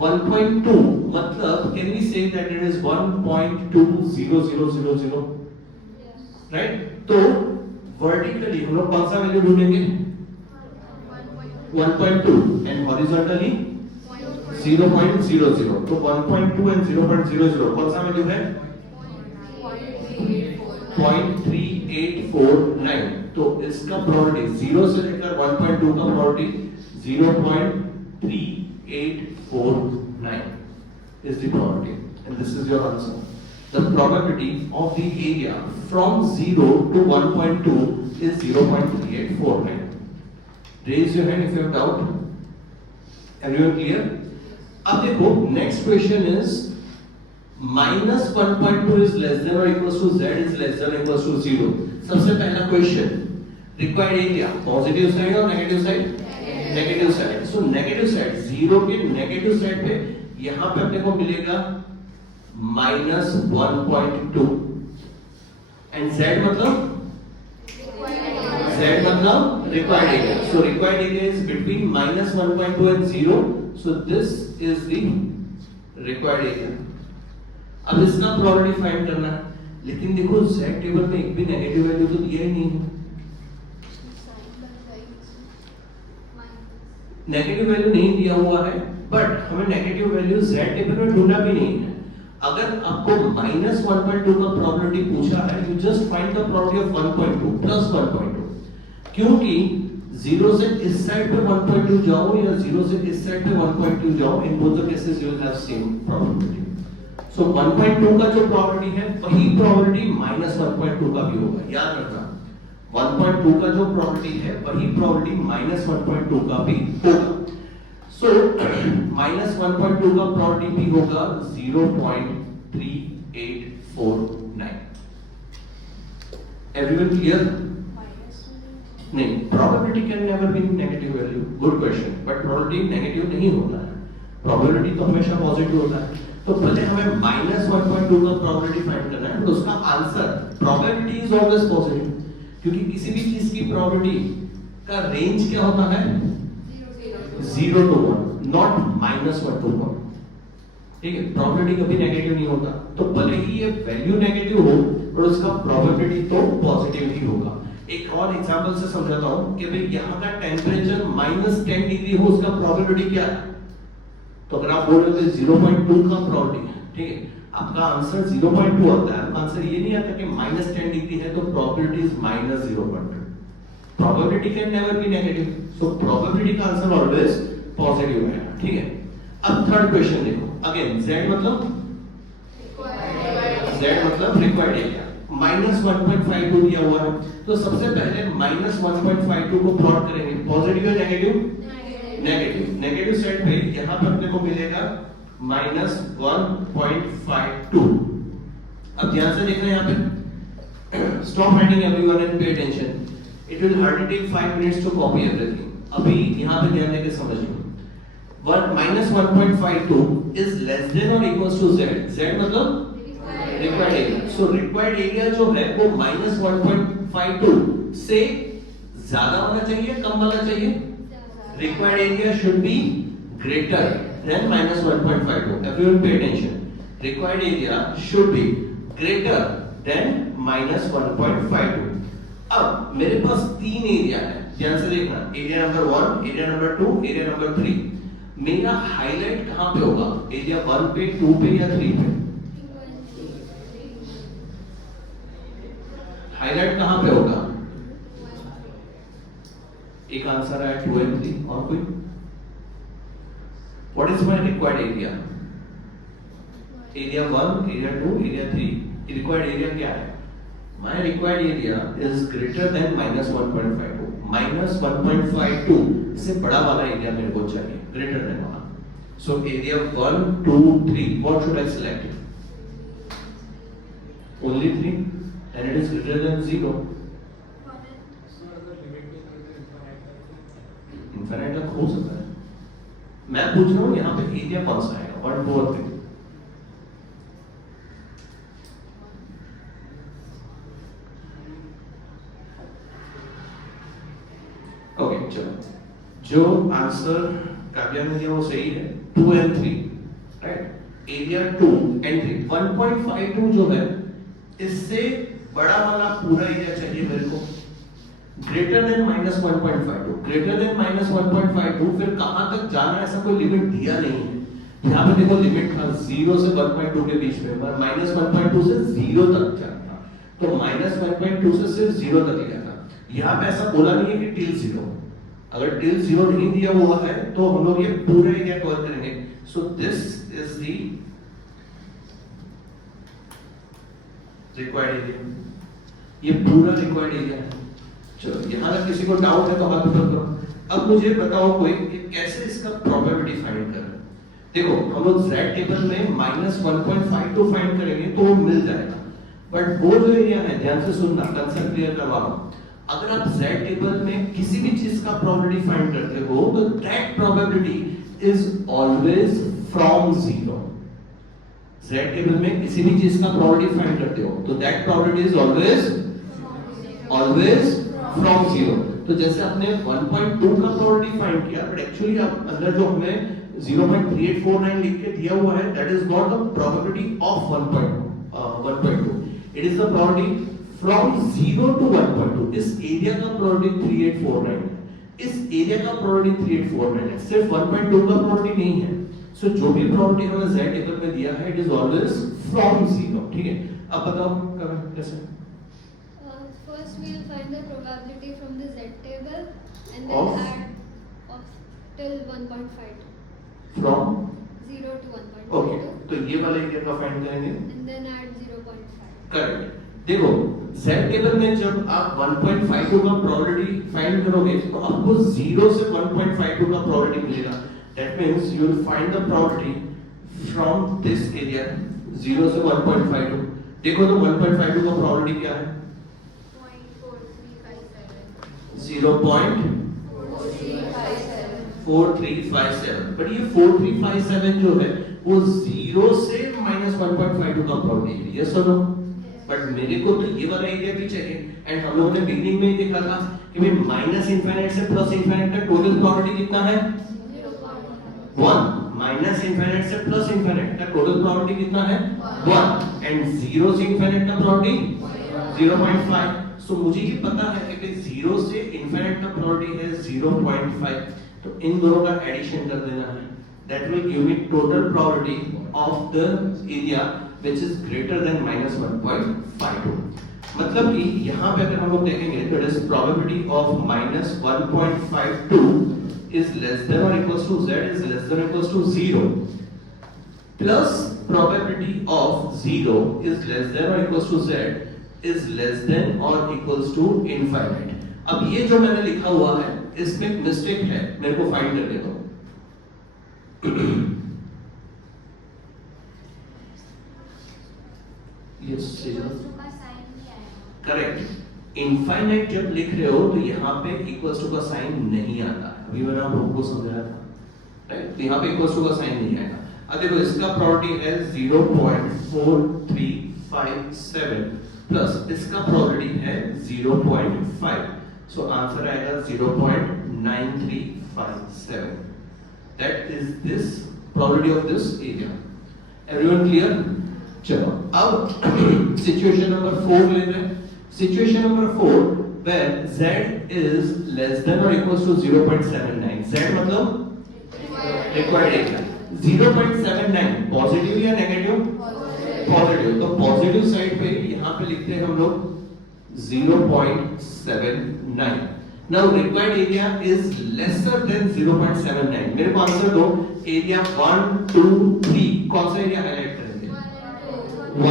1.2 मतलब can we say that it is 1.20000, right. तो वर्टिकली हम लोग कौन सा वैल्यू ढूंढेंगे? 1.2 एंड हॉरिजॉन्टली 0.00। तो 1.2 एंड 0.00 कौन सा वैल्यू है? 0.3849, तो इसका प्रोबेबिलिटी 0 से लेकर 1.2 का probability 0.3849 is the probability, and this is your answer. The probability of the area from 0 to 1.2 is 0.3849. Raise your hand if you have doubt. Everyone clear? अब देखो next question is minus 1.2 is less than or equals to z is less than or equals to 0. सबसे पहला question required area positive side और negative side? Negative side. So negative side 0 के negative side पे यहाँ पे अपने को मिलेगा minus 1.2 and z मतलब required area. So required area is between minus 1.2 and 0. So this is the required area. अब इसका प्रोबेबिलिटी फाइंड करना है, लेकिन देखो z टेबल में एक भी नेगेटिव वैल्यू तो दिया ही नहीं है। नेगेटिव वैल्यू नहीं दिया हुआ है, बट हमें नेगेटिव वैल्यू z टेबल में ढूंढना भी नहीं है। अगर आपको minus 1.2 का प्रोबेबिलिटी पूछा है, you just find the probability of 1.2 plus 1.2, क्योंकि 0 से इस साइड पे 1.2 जाओ या 0 से इस साइड पे 1.2 जाओ, in both the cases you will have same probability. So 1.2 का जो प्रोबेबिलिटी है वही प्रोबेबिलिटी minus 1.2 का भी होगा, याद रखना 1.2 का जो प्रोबेबिलिटी है वही प्रोबेबिलिटी minus 1.2 का भी होगा। So minus 1.2 का प्रोबेबिलिटी भी होगा 0.3849। Everyone clear? नहीं, probability can never be negative value. Good question. But probability negative नहीं होता है, probability तो हमेशा positive होता है। तो पहले हमें minus 1.2 का probability find करना है, तो उसका answer probability is always positive, क्योंकि किसी भी चीज की probability का range क्या होता है? 0 to 1, not minus 1 to 1। ठीक है, probability कभी negative नहीं होता, तो भले ही ये value negative हो, और उसका probability तो positive ही होगा। एक और एग्जांपल से समझाता हूं कि भाई यहाँ का टेम्परेचर -10 डिग्री हो, उसका प्रोबेबिलिटी क्या है? तो अगर आप बोल रहे हो 0.2 का प्रोबेबिलिटी है, ठीक है, आपका आंसर 0.2 आता है, आपका आंसर ये नहीं आता कि -10 डिग्री है तो probability is -0.2। Probability can never be negative, so probability का आंसर ऑलवेज पॉजिटिव है। ठीक है, अब थर्ड क्वेश्चन देखो, अगेन z मतलब रिक्वायर्ड एरिया -1.52 दिया हुआ है, तो सबसे पहले -1.52 को प्लॉट करेंगे, पॉजिटिव या नेगेटिव? नेगेटिव साइड पे यहाँ पर अपने को मिलेगा -1.52। अब ध्यान से देखना यहाँ पे, stop writing everyone and pay attention, it will hardly take 5 minutes to copy everything. अभी यहाँ पे ध्यान देके समझिए, -1.52 इज लेस देन और इक्वल्स टू z। z मतलब required area. So required area जो है वो -1.52 से ज्यादा होना चाहिए, कम वाला चाहिए? Required area should be greater than -1.52। Everyone pay attention, required area should be greater than -1.52। अब मेरे पास 3 एरिया है, ध्यान से देखना, area number 1, area number 2, area number 3। मेरा हाईलाइट कहां पे होगा? एरिया 1 पे, 2 पे या 3 पे? हाईलाइट कहां पे होगा? एक आंसर है 2 and 3, और कोई? What is my required area? Area 1, area 2, area 3। Required area क्या है? My required area is greater than -1.52। -1.52 से बड़ा वाला एरिया मेरे को चाहिए, ग्रेटर देन वाला। So area 1, 2, 3, what should I select? Only 3 and it is greater than 0. Infinite तक हो सकता है। मैं पूछ रहा हूं यहाँ पे एरिया कौन सा आएगा? 1, 2 और 3। ओके, चलो, जो आंसर काव्या ने दिया वो सही है, 2 and 3, राइट? Area 2 and 3। 1.52 जो है, इससे बड़ा वाला पूरा एरिया चाहिए मेरे को, ग्रेटर देन -1.52। ग्रेटर देन -1.52 फिर कहां तक जाना है, ऐसा कोई लिमिट दिया नहीं है। यहाँ पे देखो लिमिट था 0 से 1.2 के बीच में, पर -1.2 से 0 तक जाना था। तो -1.2 से सिर्फ 0 तक लिया था। यहाँ पे ऐसा बोला नहीं है कि टिल 0। अगर टिल 0 नहीं दिया हुआ है तो हम लोग ये पूरा एरिया कवर करेंगे। सो this is the required area, ये पूरा रिक्वायर्ड एरिया है। चलो यहाँ तक किसी को डाउट है तो हाथ ऊपर करो। अब मुझे बताओ कोई कि कैसे इसका प्रोबेबिलिटी फाइंड करें। देखो हम लोग z टेबल में -1.52 फाइंड करेंगे तो वो मिल जाएगा, बट वो जो एरिया है, ध्यान से सुनना, कंसेप्ट क्लियर करवा रहा हूं। अगर आप z टेबल में किसी भी चीज का प्रोबेबिलिटी फाइंड करते हो तो that probability is always from 0। z table में किसी भी चीज का प्रोबेबिलिटी फाइंड करते हो तो that probability is always from 0। तो जैसे आपने 1.2 का प्रोबेबिलिटी फाइंड किया, बट एक्चुअली आप अंदर जो हमें 0.3849 लिख के दिया हुआ है, that is not the probability of 1.2. It is the probability from 0 to 1.2. इस एरिया का probability 3849 है। इस एरिया का probability 3849 है, सिर्फ 1.2 का probability नहीं है। So जो भी probability हमें z टेबल में दिया है, it is always from 0। ठीक है, अब बताओ कैसे? First we will find the probability from the z table and then Of? add of till 1.5 From 0 to 1.5 okay, तो ये वाले एरिया का फाइंड करेंगे and then add 0.5। करेक्ट। देखो z टेबल में जब आप 1.52 का प्रोबेबिलिटी फाइंड करोगे तो आपको 0 से 1.52 का प्रोबेबिलिटी मिलेगा। That means you will find the probability from this area 0 से 1.52। देखो तो 1.52 का प्रोबेबिलिटी क्या है? 0.4357। बट ये 4357 जो है वो 0 से -1.52 का प्रोबेबिलिटी है। यस और नो? बट मेरे को तो ये वाला एरिया भी चाहिए। एंड हम लोगों ने बिगिनिंग में ही देखा था कि भाई माइनस इंफिनिट से प्लस इंफिनिट का टोटल प्रोबेबिलिटी कितना है? 1। माइनस इंफिनिट से प्लस इंफिनिट का टोटल प्रोबेबिलिटी कितना है? 1। एंड 0 से इंफिनिट का प्रोबेबिलिटी 0.5। सो मुझे ये पता है कि 0 से इंफिनिट का प्रोबेबिलिटी है 0.5, तो इन दोनों का एडिशन कर देना है। That will give me total probability of the area which is greater than -1.52। मतलब कि यहाँ पे अगर हम लोग देखेंगे तो it is probability of -1.52 is less than or equals to z is less than or equals to 0 plus probability of 0 is less than or equals to z is less than or equals to infinite। अब ये जो मैंने लिखा हुआ है इसमें एक mistake है, मेरे को फाइंड करने दो। Yes correct. इनफाइनाइट जब लिख रहे हो तो यहाँ पे इक्वल्स टू का साइन नहीं आता। अभी मैंने आप लोगों को समझाया था, राइट? तो यहाँ पे इक्वल्स टू का साइन नहीं आएगा। अब देखो इसका प्रोबेबिलिटी है 0.4357 प्लस इसका प्रोबेबिलिटी है 0.5। सो आंसर आएगा 0.9357। That is this probability of this area. Everyone clear? चलो अब सिचुएशन नंबर 4 ले रहे हैं। Situation number 4 where z is less than or equals to 0.79। z मतलब रिक्वायर्ड एरिया। 0.79 पॉजिटिव या नेगेटिव? पॉजिटिव। तो पॉजिटिव साइड पे यहाँ पे लिखते हैं हम लोग 0.79। Now required area is lesser then 0.79। मेरे को आंसर दो, एरिया 1 2 3 कौन सा एरिया हाईलाइट करेंगे?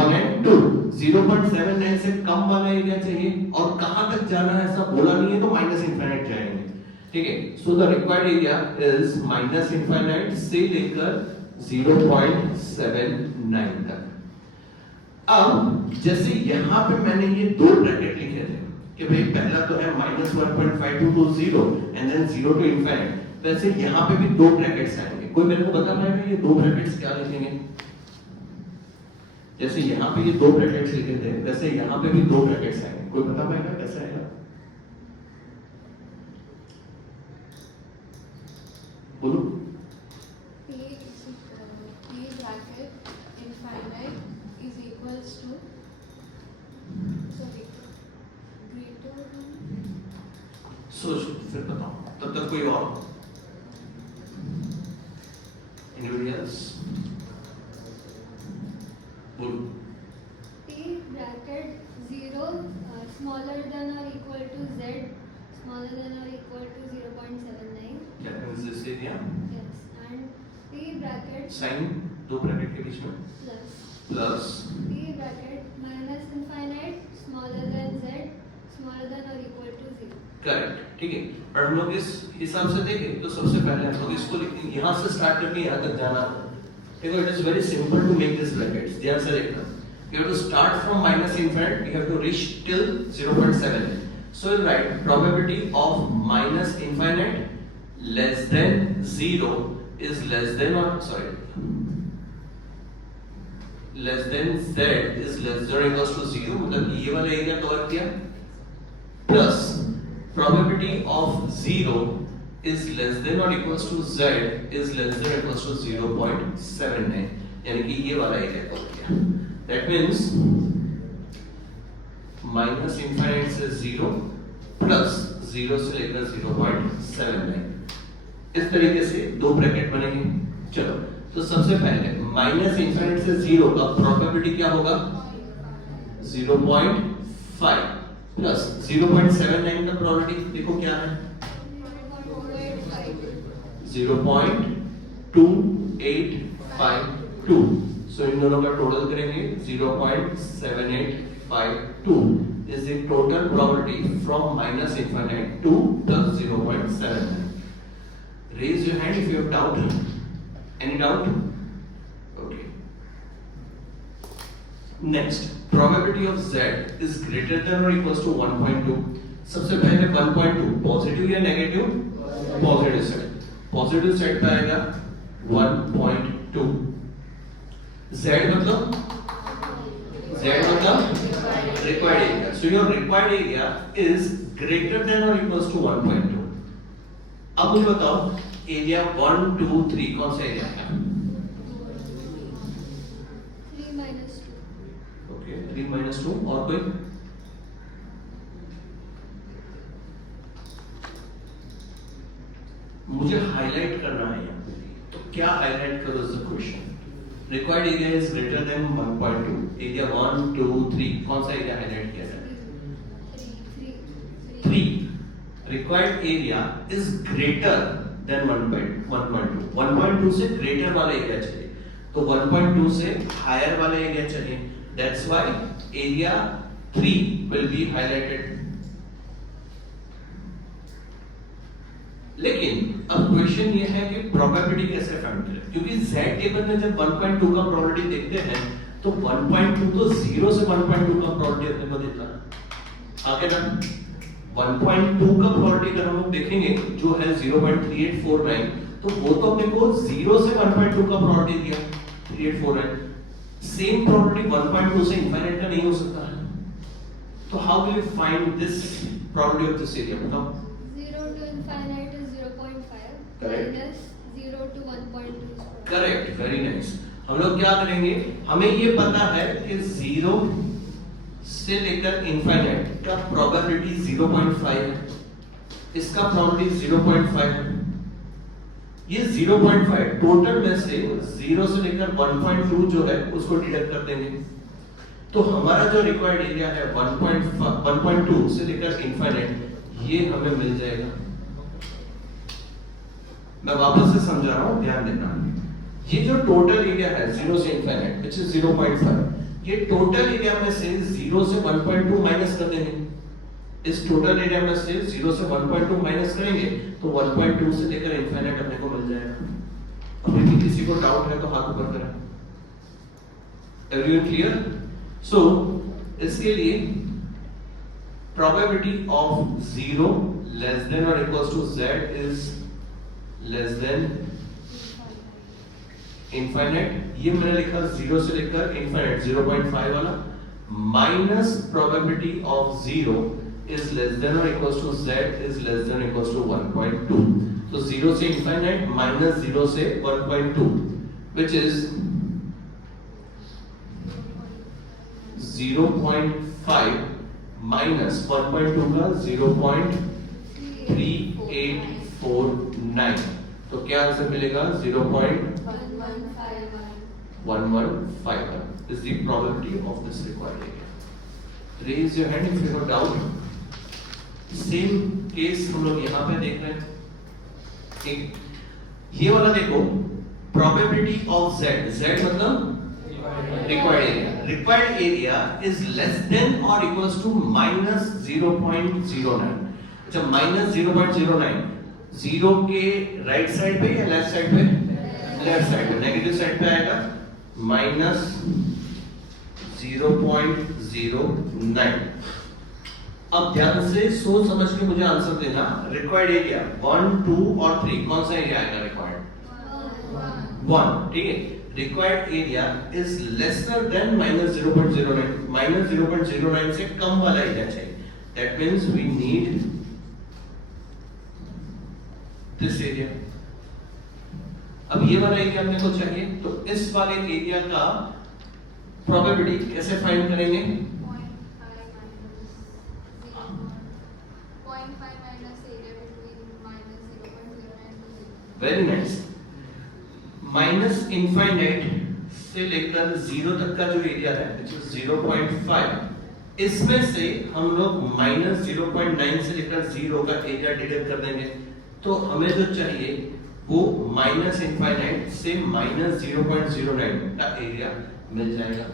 1 and 2। 0.79 से कम वाला एरिया चाहिए और कहां तक जाना है ऐसा बोला नहीं है तो माइनस इंफिनिट जाएंगे। ठीक है, so the required area is minus infinite से लेकर 0.79 तक। अब जैसे यहां पे मैंने ये दो ब्रैकेट लिखे थे कि भाई पहला तो है -1.52 to 0 and then 0 to infinite, वैसे यहां पे भी दो ब्रैकेट्स आएंगे। कोई मेरे को बता पाएगा ये दो ब्रैकेट्स क्या लिखेंगे? जैसे यहाँ पे ये दो ब्रैकेट्स लिखे थे वैसे यहाँ पे भी दो ब्रैकेट्स आएंगे। कोई बता पाएगा कैसे आएगा? बोलो। P bracket infinite is equals to greater than। सोचो फिर बताओ, तब तक कोई और? Anybody else? बोलो। P bracket 0 0 smaller than or equal to z smaller than or equal to 0.79. That means this area. Yes, and p bracket Sign दो bracket के बीच में plus plus p bracket minus infinite smaller than z smaller than or equal to 0. Correct, ठीक है। पर हम लोग इस हिसाब से देखें तो सबसे पहले हम लोग इसको लिखेंगे, यहाँ से स्टार्ट करके यहाँ तक जाना। देखो it is very simple to make this brackets. ध्यान से देखना, you have to start from minus infinite, you have to reach till 0.7. So you write probability of minus infinite less than 0 is less than, or sorry, less than z is less than or equals to 0, मतलब ये वाला area cover किया, plus probability of 0 is less than or equals to z is less than or equals to 0.79, यानी कि ये वाला area cover किया। That means minus infinite से 0 plus 0 से लेकर 0.79, इस तरीके से दो ब्रैकेट बनेंगे। चलो तो सबसे पहले माइनस इनफिनिट से 0 का प्रोबेबिलिटी क्या होगा 0.5 प्लस 0.79 का प्रोबेबिलिटी देखो क्या है 0.2852। सो इन दोनों का टोटल करेंगे 0.7852 is the total probability from minus infinite to plus 0.79. Raise your hand if you have doubt. Any doubt? Okay. Next, probability of z is greater than or equals to 1.2. सबसे पहले 1.2 positive या negative? Positive set. Positive set पे आएगा 1.2। z मतलब required area. So your required area is greater than or equals to 1.2. अब मुझे बताओ area 1, 2, 3 कौन सा एरिया है? 3 minus 2. ओके 3 minus 2 और कोई? मुझे हाईलाइट करना है यहाँ पे, तो क्या हाईलाइट करो is the question. Required area is greater than 1.2, area 1, 2, 3 कौन सा एरिया हाईलाइट किया जाए? 3। Required area is greater than 1.2। 1.2 से ग्रेटर वाला एरिया चाहिए, तो 1.2 से हायर वाला एरिया चाहिए। That's why area 3 will be highlighted. लेकिन अब क्वेश्चन ये है कि प्रोबेबिलिटी कैसे फाइंड करें, क्योंकि z टेबल में जब 1.2 का प्रोबेबिलिटी देखते हैं तो 1.2 तो 0 से 1.2 का प्रोबेबिलिटी अपने को देता है। आगे ना 1.2 का प्रोबेबिलिटी अगर हम लोग देखेंगे जो है 0.3849, तो वो तो अपने को 0 से 1.2 का प्रोबेबिलिटी दिया 3849। सेम प्रोबेबिलिटी 1.2 से इनफाइनाइट का नहीं हो सकता है। तो how will you find this probability of this area? बताओ। 0 to infinite is 0.5 Correct. minus 0 to 1.2. Correct, very nice. हम लोग क्या करेंगे, हमें ये पता है कि 0 से लेकर इनफाइनाइट का प्रोबेबिलिटी 0.5 है, इसका प्रोबेबिलिटी 0.5 है। ये 0.5 टोटल में से 0 से लेकर 1.2 जो है उसको डिडक्ट कर देंगे, तो हमारा जो रिक्वायर्ड एरिया है 1.2 से लेकर इनफाइनाइट ये हमें मिल जाएगा। मैं वापस से समझा रहा हूं, ध्यान देना। ये जो टोटल एरिया है 0 से इनफाइनाइट व्हिच इज 0.5, ये टोटल एरिया में से 0 से 1.2 माइनस कर देंगे। इस टोटल एरिया में से 0 से 1.2 माइनस करेंगे तो 1.2 से लेकर इनफाइनाइट अपने को मिल जाएगा। अभी भी किसी को डाउट है तो हाथ ऊपर करें। Everyone clear? सो इसके लिए probability of 0 less than or equals to z is less than infinite, ये मैंने लिखा 0 से लेकर infinite 0.5 वाला, minus probability of 0 is less than or equals to z is less than or equals to 1.2. तो 0 से infinite minus 0 से 1.2 which is 0.5 minus 1.2 का 0.3849, तो क्या आंसर मिलेगा 0.1151 is the probability of this required area. Raise your hand if you have doubt. Same case हम लोग यहाँ पे देख रहे हैं। ठीक, ये वाला देखो, प्रोबेबिलिटी ऑफ z, z मतलब required area. Required area is less than or equals to minus 0.09. अच्छा, minus 0.09 जीरो के राइट साइड पे या लेफ्ट साइड पे? लेफ्ट साइड पे। नेगेटिव साइड पे आएगा minus 0.09। अब ध्यान से सोच समझ के मुझे आंसर देना। रिक्वायर्ड एरिया 1, 2 और 3, कौन सा एरिया आएगा रिक्वायर्ड? 1, ठीक है। Required area is lesser than minus 0.09, minus 0.09 से कम वाला एरिया चाहिए। That means we need this area. अब ये वाला एरिया अपने को चाहिए, तो इस वाले एरिया का प्रोबेबिलिटी कैसे फाइंड करेंगे? 0.5 minus area between minus 0.09 to 0. Very nice. Minus infinite से लेकर 0 तक का जो एरिया है which is 0.5, इसमें से हम लोग माइनस 0.9 से लेकर 0 का एरिया डिडक्ट कर देंगे, तो हमें जो चाहिए वो माइनस इनफाइनाइट से माइनस 0.09 का एरिया मिल जाएगा।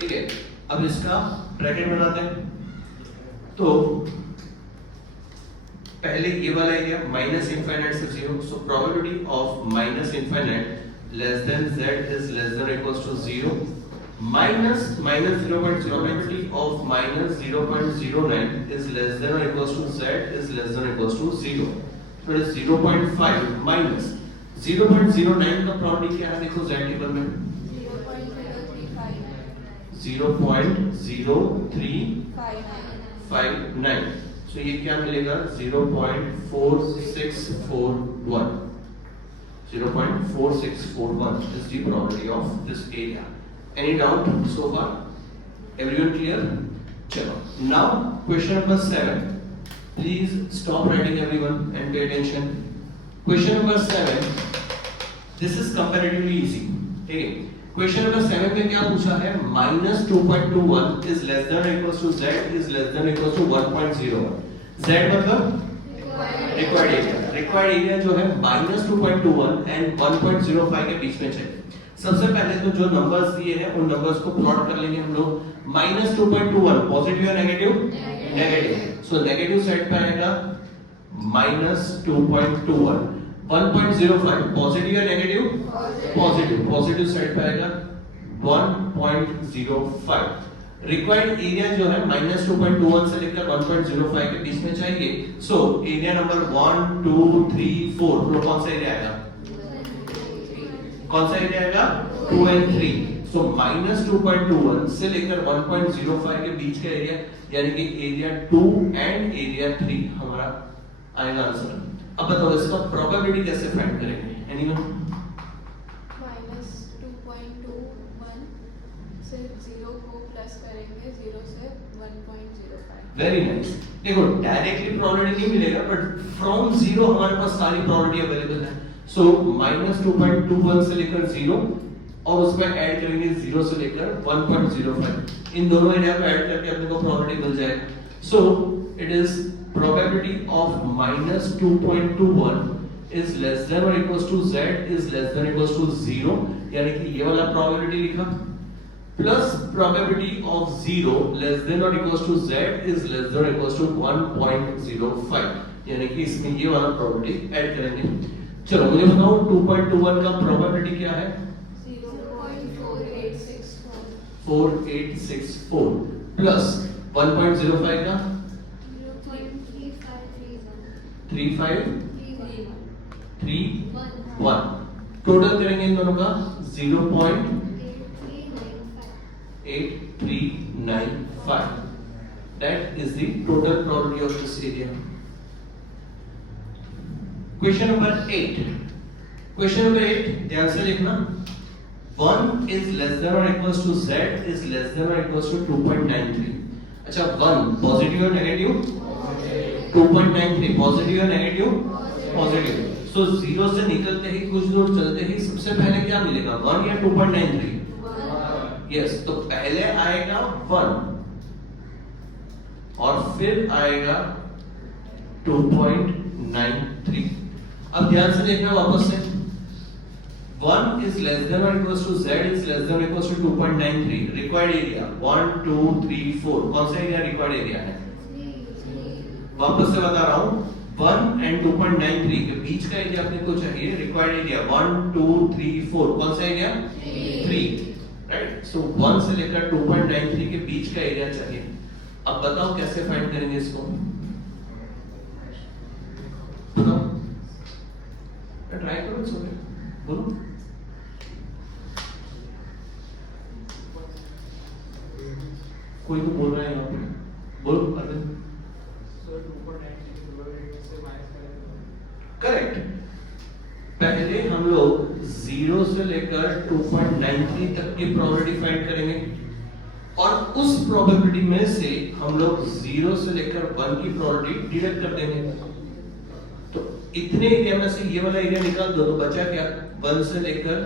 ठीक है, अब इसका ब्रैकेट बनाते हैं। तो पहले ये वाला एरिया माइनस इनफाइनाइट से 0, so probability of minus infinite less than z is less than equals to 0 minus 0.0, probability of minus 0.09 is less than और equals to z is less than equals to 0, so it is 0.5 minus 0.09 का probability क्या है? देखो z table में 0.0359, so ये क्या मिलेगा? 0.4641, 0.4641 is the probability of this area. Any doubt so far? Everyone clear? चलो, now question number 7. Please stop writing everyone and pay attention. Question number 7. This is comparatively easy. ठीक है? Question number 7 में क्या पूछा है? minus 2.21 is less than or equals to z is less than or equals to 1.01. z मतलब required area. Required area जो है minus 2.21 and 1.05 के बीच में चाहिए। सबसे पहले तो जो नंबर्स दिए हैं उन नंबर्स को प्लॉट कर लेंगे हम लोग। minus 2.21 पॉजिटिव या negative? Negative. So negative side पे आएगा minus 2.21। 1.05 पॉजिटिव या नेगेटिव? पॉजिटिव। पॉजिटिव साइड पे आएगा 1.05। रिक्वायर्ड एरिया जो है minus 2.21 से लेकर 1.05 के बीच में चाहिए। सो एरिया नंबर 1, 2, 3, 4 तो कौन सा एरिया आएगा? कौन सा एरिया आएगा? 2 and 3। सो minus 2.21 से लेकर 1.05 के बीच का एरिया, यानी कि एरिया 2 एंड एरिया 3 हमारा आएगा आंसर। अब बताओ इसका प्रोबेबिलिटी कैसे फाइंड करेंगे? एनीवन? minus 2.21 से 0 को प्लस करेंगे, 0 से 1.05। Very nice. देखो डायरेक्टली प्रोबेबिलिटी नहीं मिलेगा, बट फ्रॉम 0 हमारे पास सारी प्रोबेबिलिटी अवेलेबल है। सो minus 2.21 से लेकर 0 और उसमें ऐड करेंगे 0 से लेकर 1.05। इन दोनों एरिया को ऐड करके अपने को प्रोबेबिलिटी मिल जाएगा। सो it is probability of minus 2.21 is less than or equals to z is less than or equals to 0, यानी कि ये वाला probability लिखा, plus probability of 0 less than or equals to z is less than or equals to 1.05, यानी कि इसमें ये वाला probability ऐड करेंगे। चलो मुझे बताओ 2.21 का probability क्या है? 0.4864 plus 1.05 का 3531। टोटल करेंगे इन दोनों का 0.8395। That is the total probability of this area. Question number 8. Question number 8 ध्यान से लिखना। 1 is less than or equals to z is less than or equals to 2.93। अच्छा 1 पॉजिटिव और नेगेटिव? 2.93 पॉजिटिव या नेगेटिव? पॉजिटिव। सो 0 से निकलते ही कुछ दूर चलते ही सबसे पहले क्या मिलेगा? 1 या 2.93? यस, तो पहले आएगा 1, और फिर आएगा 2.93। अब ध्यान से देखना वापस से, 1 is less than or equals to z is less than or equals to 2.93। Required area 1 2 3 4, कौन सा एरिया रिक्वायर्ड एरिया है? वापस से बता रहा हूँ, 1 and 2.93 के बीच का एरिया अपने को चाहिए, रिक्वायर्ड एरिया 1 2 3 4, कौन सा एरिया? 3, राइट। सो 1 से लेकर 2.93 के बीच का एरिया चाहिए। अब बताओ कैसे फाइंड करेंगे इसको? बताओ, ट्राई करो, इसको बोलो। कोई तो बोल रहा है यहाँ पे, बोलो अरविंद। करेक्ट। पहले हम लोग 0 से लेकर 2.93 तक की प्रोबेबिलिटी फाइंड करेंगे और उस प्रोबेबिलिटी में से हम लोग 0 से लेकर 1 की प्रोबेबिलिटी डिडक्ट कर देंगे। तो इतने एरिया में से ये वाला एरिया निकाल दो तो बचा क्या? 1 से लेकर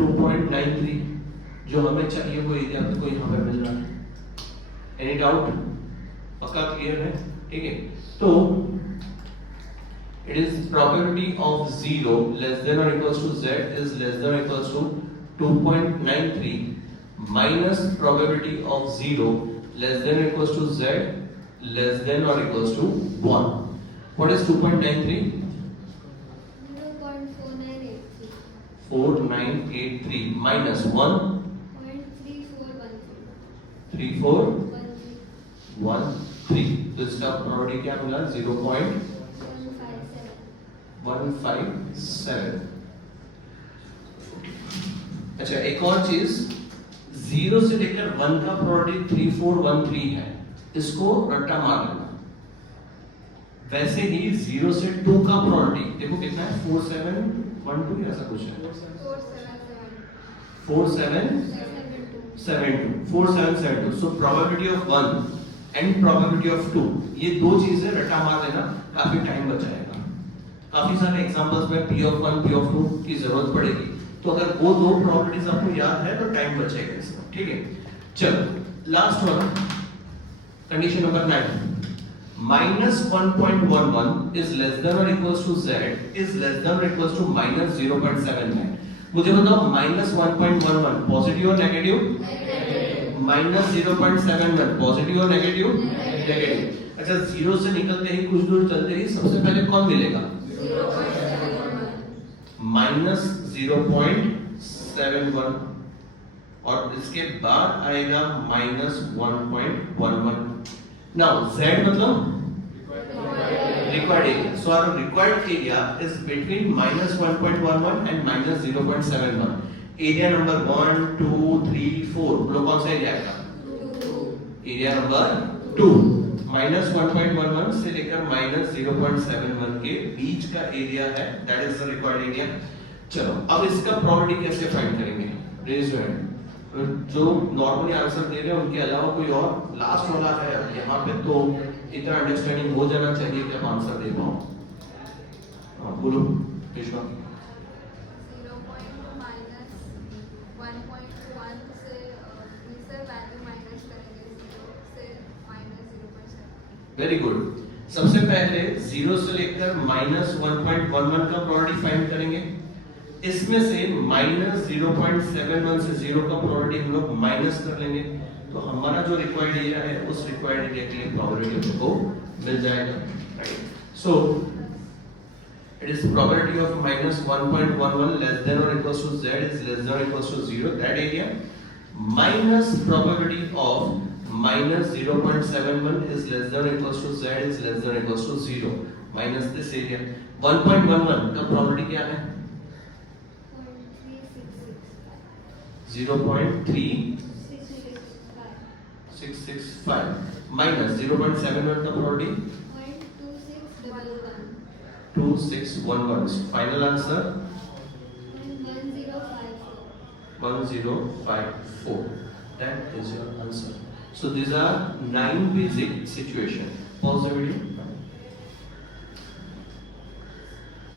2.93, जो हमें चाहिए वो एरिया आपको यहाँ पे मिल रहा है। Any doubt? पक्का क्लियर है? ठीक है। तो it is probability of 0 less than or equals to z is less than or equals to 2.93 minus probability of 0 less than or equals to z less than or equals to 1. What is 2.93? 0.4983. 4983 minus 1 0.3413. 3413। तो इसका probability क्या मिला? 0.157। अच्छा, एक और चीज, 0 से लेकर 1 का प्रोबेबिलिटी 3413 है, इसको रट्टा मार लेना। वैसे ही 0 से 2 का प्रोबेबिलिटी देखो कितना है? 4712 ऐसा कुछ है। 4772। सो probability of 1 and probability of 2, ये दो चीजें रट्टा मार लेना, काफी टाइम बचाएगा। काफी सारे एग्जांपल्स में P of 1 P of 2 की जरूरत पड़ेगी, तो अगर वो दो प्रोबेबिलिटीज आपको याद है तो टाइम बचेगा इसका। ठीक है, चलो last one, condition number 9, -1.11 is less than or equals to z is less than or equals to -0.79। मुझे बताओ -1.11 पॉजिटिव और नेगेटिव? -0.71 पॉजिटिव और नेगेटिव? नेगेटिव। अच्छा, 0 से निकलते ही कुछ दूर चलते ही सबसे पहले कौन मिलेगा? -0.71 और इसके बाद आएगा -1.11। नाउ z मतलब required area. So our required area is between -1.11 and -0.71. Area number 1, 2, 3, 4. बोलो कौन सा एरिया आएगा? Area number 2। -1.11 से लेकर -0.71 के बीच का एरिया है, that is the required area। चलो अब इसका प्रोबेबिलिटी कैसे फाइंड करेंगे? Raise your hand. जो नॉर्मली आंसर दे रहे हैं उनके अलावा कोई और लास्ट वाला है यहाँ पे, तो इतना अंडरस्टैंडिंग हो जाना चाहिए कि आप आंसर दे पाओ। बोलो विश्वा। 0.1 से वैल्यू माइनस करेंगे, 0 से -0.7। Very good. सबसे पहले 0 से लेकर -1.11 का प्रोबेबिलिटी फाइंड करेंगे। इसमें से -0.71 से 0 का प्रोबेबिलिटी हम लोग माइनस कर लेंगे, तो हमारा जो रिक्वायर्ड एरिया है उस रिक्वायर्ड एरिया के लिए प्रोबेबिलिटी हमको मिल जाएगा, right. So it is probability of -1.11 less than और equals to z is less than और equals to 0, that area, minus probability of -0.71 is less than or equals to z is less than or equals to 0, minus this area। 1.11 का probability क्या है? 0.3665 minus 0.71 का probability 2611। Final answer 1054। That is your answer. So these are 9 basic situation. Pause the video.